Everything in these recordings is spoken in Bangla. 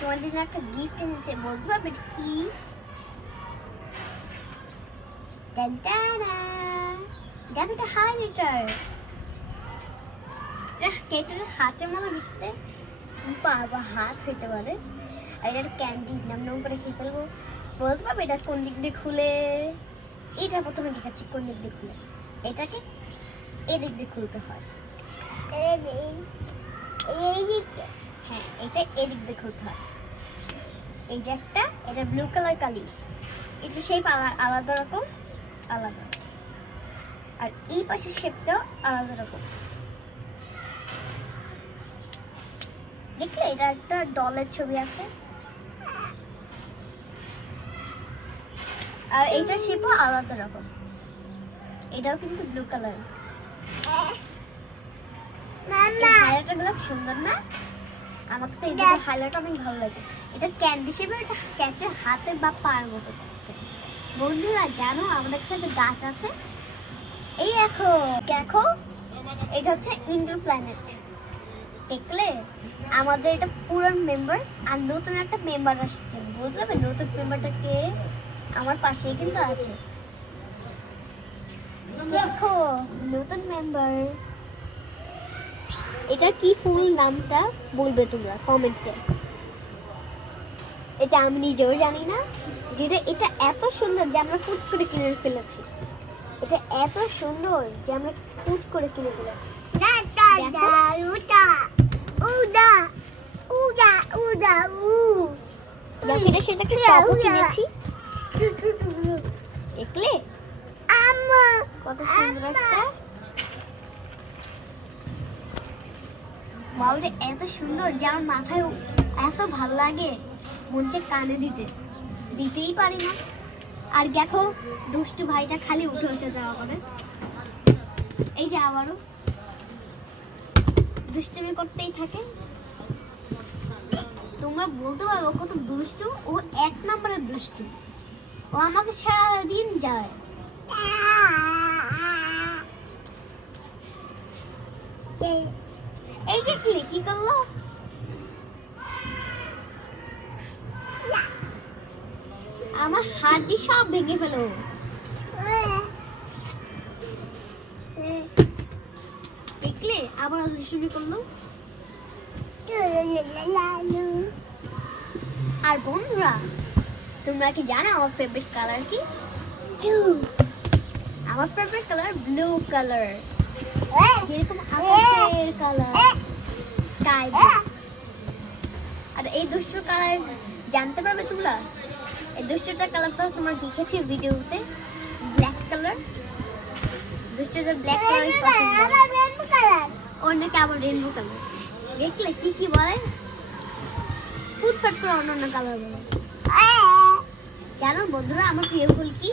তোমাদের জন্য একটা গিফট এনেছে, বলতে পারবে এটা কি? দেখো এটা হাইলাইটার। কেটের হাতের মতো দেখতে, বাবা হাত হইতে পারে। আর এটা ক্যান্ডি, নাম নাম করে খেয়ে ফেলবো। বলতে পারবে এটা কোন দিক দিয়ে খুলে? এটা প্রথমে দেখাচ্ছি কোন দিক দিয়ে খুলে। এটাকে এদিক দিয়ে খুলতে হয়। হ্যাঁ, এটা এদিক দিয়ে খুলতে হয়। এই যে একটা, এটা ব্লু কালার কালি, এটা শেপ আলাদা রকম, আলাদা। আর এই পাশের শেপটাও আলাদা রকম। দেখলে এটা একটা ডলের ছবি আছে। আর এইটার শেপও আলাদা রকম। এটাও কিন্তু ব্লু কালার। হাইলাইটারগুলো সুন্দর না? আমার কাছে এই দুটো হাইলাইটার অনেক ভালো লাগে। এটা ক্যান্ডি শেপের, এটা ক্যাটের হাতে বা পায়ের মতো। বন্ধুরা জানো আমাদের কাছে একটা গাছ আছে, এই দেখো দেখো, এটা হচ্ছে ইন্ডোর প্ল্যানেট। দেখলে আমাদের এটা পুরান মেম্বার, আর নতুন একটা মেম্বার আসছে। বুঝতে পারবে নতুন মেম্বারটা কে? আমার পাশেই কিন্তু আছে। দেখো নতুন মেম্বার। এটা কি ফুল নামটা বলবে তোমরা কমেন্টে। এটা আমি নিজেও জানি না। যেটা এটা এত সুন্দর যে আমরা ফুট করে কিনে ফেলেছি। এটা এত সুন্দর যে আমরা ফুট করে কিনে ফেলেছি। এটা সেটাকে টপও কিনেছি। দেখলে কত সুন্দর একটা বলতে, এত সুন্দর যে আমার মাথায় এত ভালো লাগে, মনকে কানে দিতেই পারি না। আর দেখো দুষ্টু ভাইটা খালি উঠে উঠে যাওয়া করে। এই যে আবারও দুষ্টুমি করতেই থাকে। তোমরা বলতে পারো কত দুষ্টু। ও এক নম্বরের দুষ্টু। ও আমাকে সারাদিন যায়। এই দেখলে কি করলো? আমার হাড়ি সব ভেঙে ফেলো। দেখলে আবার দুষ্টুমি করলো। আর বন্ধুরা তোমরা কি জানো আমার ফেভারিট কালার কি? আমার ফেভারিট কালার ব্লু কালার, যেরকম আকাশের কালার, স্কাই ব্লু। আর এই দুষ্টুর কালার জানতে পারবে তোমরা? এই দুষ্টুটার কালারটা তোমরা দেখেছি ভিডিওতে, ব্ল্যাক কালার। দুষ্টুটার ব্ল্যাক কালারই পছন্দ। ওর নাকি আবার রেনবো কালার। দেখলে কি কি বলে, ফুটফাট করে অন্য কালার বলে। জানো বন্ধুরা আমার প্রিয় ফুল কি?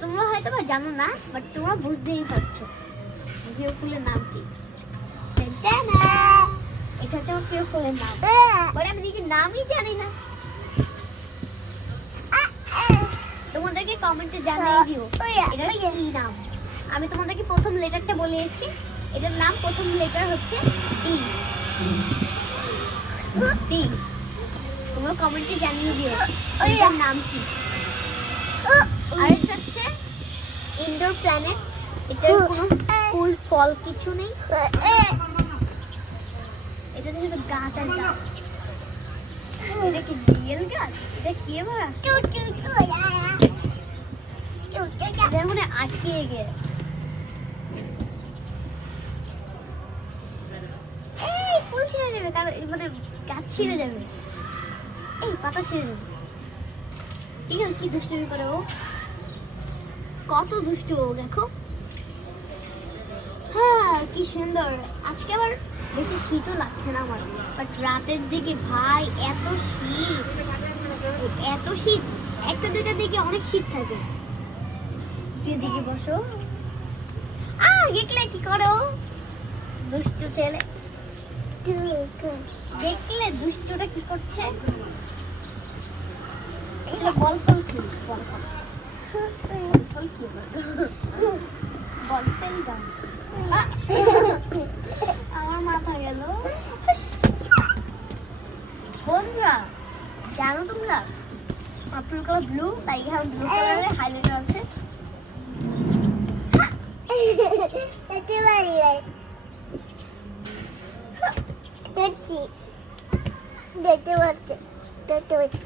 তোমরা হয়তো বা জানো না, বাট তোমরা বুঝতেই পারছো প্রিয় ফুলের নাম কি। এটা হচ্ছে আমার প্রিয় ফুলের নাম, বাট আমি নিজের নামই জানি না। তোমাদেরকে কমেন্টে জানিয়ে দিও এটা কি নাম। আমি তোমাদেরকে প্রথম লেটারটা বলেছি, এটার নাম প্রথম লেটার হচ্ছে টি। টি তোমরা কমেন্টে জানিয়ে দিও এটার নাম কি। আর এটা হচ্ছে ইনডোর প্ল্যানেট। এটার কোনো ফুল ফল কিছু নেই, এটা শুধু গাছ আর গাছ। এটা কি রিয়েল গাছ? এটা কি এবার আসে? এটা মানে আটকে গেছে। এই ফুল ছিঁড়ে যাবে, কারণ মানে গাছ ছিঁড়ে যাবে, এই পাতা ছিঁড়ে যাবে। এগুলো কি দুষ্টুমি করে ও, কত দুষ্টু ও দেখো। হ্যাঁ কি সুন্দর। আজকে আবার বেশি শীতও লাগছে না আমার, বাট রাতের দিকে ভাই এত শীত, এত শীত। একটা দুইটার দিকে অনেক শীত থাকে। যেদিকে বসো দেখলে কি করো দুষ্টু ছেলে। দেখলে দুষ্টুটা কি করছে। বল ফল খেলি, বল ফল কি বল ফেল দাও। আমার মাথা গেল। কালার ব্লু, তাই এখানে ব্লু কালারের হাইলাইটার আছে। এটা ভালো দেখছি দেখতে পাচ্ছি দেখতে পাচ্ছি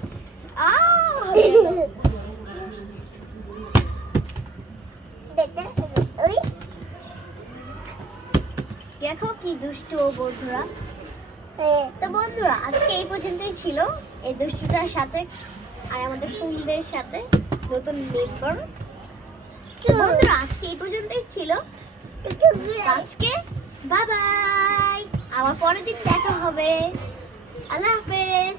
দেখতে ওই দেখো কি দুষ্টু ও বন্ধুরা। তো বন্ধুরা আজকে এই পর্যন্তই ছিল এই দুষ্টুটার সাথে আর আমাদের ফুলদের সাথে নতুন মেম্বার। বন্ধুরা আজকে এই পর্যন্তই ছিল, আজকে বাই বাই, আবার পরের দিন দেখা হবে। আল্লাহ হাফেজ।